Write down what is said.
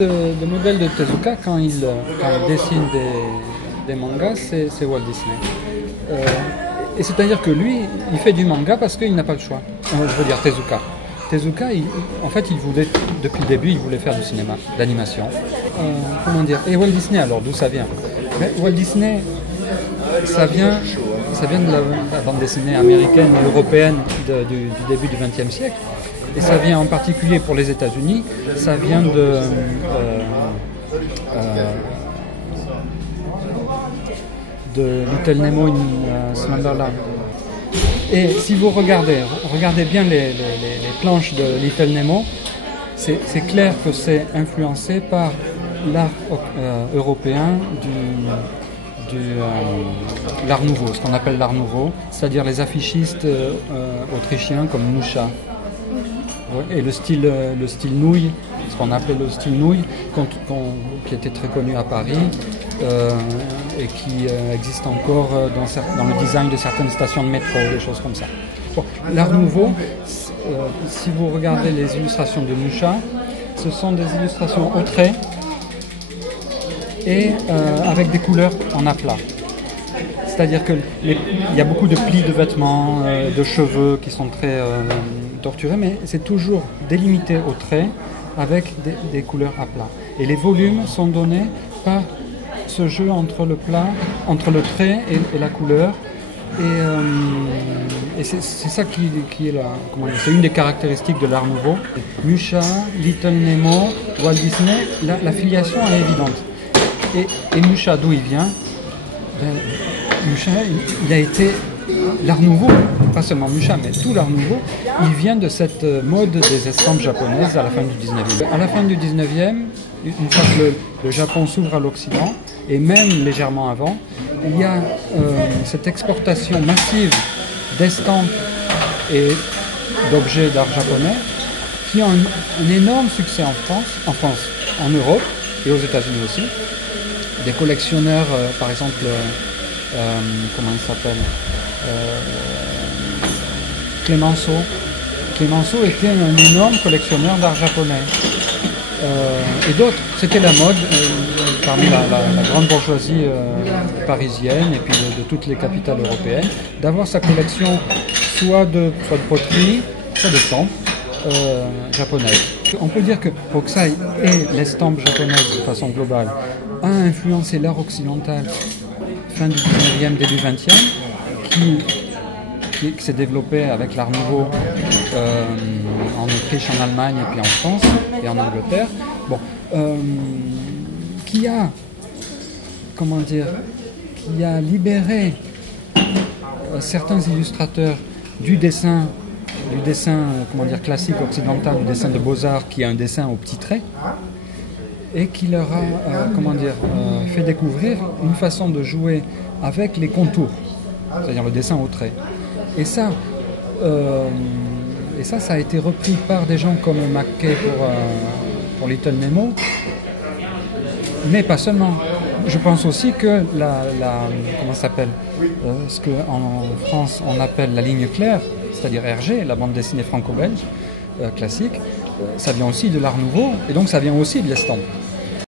Le modèle de Tezuka, quand il dessine des mangas, c'est Walt Disney. Et c'est-à-dire que lui, il fait du manga parce qu'il n'a pas le choix. Je veux dire Tezuka. Tezuka, en fait, il voulait, depuis le début, il voulait faire du cinéma, d'animation. Comment dire? Et Walt Disney, alors, d'où ça vient? Mais Walt Disney, ça vient de la bande dessinée américaine et européenne du début du XXe siècle. Et ça vient en particulier pour les États-Unis, ça vient de Little Nemo in Slumberland. Et si vous regardez bien les planches de Little Nemo, c'est clair que c'est influencé par l'art européen l'art nouveau, ce qu'on appelle l'art nouveau, c'est-à-dire les affichistes autrichiens comme Mucha. Et le style nouille, ce qu'on appelait le style nouille, qui était très connu à Paris et qui existe encore dans le design de certaines stations de métro, des choses comme ça. Bon, l'art nouveau, si vous regardez les illustrations de Mucha, ce sont des illustrations au trait et avec des couleurs en aplat. C'est-à-dire qu'il y a beaucoup de plis de vêtements, de cheveux qui sont très torturés, mais c'est toujours délimité au trait avec des couleurs à plat. Et les volumes sont donnés par ce jeu entre le trait et la couleur. Et c'est ça qui est c'est une des caractéristiques de l'art nouveau. Mucha, Little Nemo, Walt Disney, la filiation est évidente. Et Mucha, d'où il vient? Mucha, il a été l'art nouveau, pas seulement Mucha, mais tout l'art nouveau, il vient de cette mode des estampes japonaises à la fin du 19e. À la fin du 19e, une fois que le Japon s'ouvre à l'Occident, et même légèrement avant, il y a cette exportation massive d'estampes et d'objets d'art japonais qui ont un énorme succès en France, en Europe et aux États-Unis aussi. Des collectionneurs, par exemple, comment il s'appelle, Clemenceau. Clemenceau était un énorme collectionneur d'art japonais. Et d'autres, c'était la mode parmi la grande bourgeoisie parisienne et puis de toutes les capitales européennes, d'avoir sa collection soit de poterie, soit d'estampes japonaises. On peut dire que Hokusai et l'estampe japonaise de façon globale a influencé l'art occidental fin du 19e, début 20e, qui s'est développé avec l'art nouveau en Autriche, en Allemagne et puis en France et en Angleterre. Bon, qui a libéré certains illustrateurs du dessin classique occidental, du dessin de beaux-arts, qui est un dessin au petit trait, et qui leur a fait découvrir une façon de jouer avec les contours, c'est-à-dire le dessin au trait. Et ça a été repris par des gens comme McKay pour Little Nemo, mais pas seulement. Je pense aussi que ce qu'en France on appelle la ligne claire, c'est-à-dire Hergé, la bande dessinée franco-belge classique, ça vient aussi de l'art nouveau, et donc ça vient aussi de l'estampe.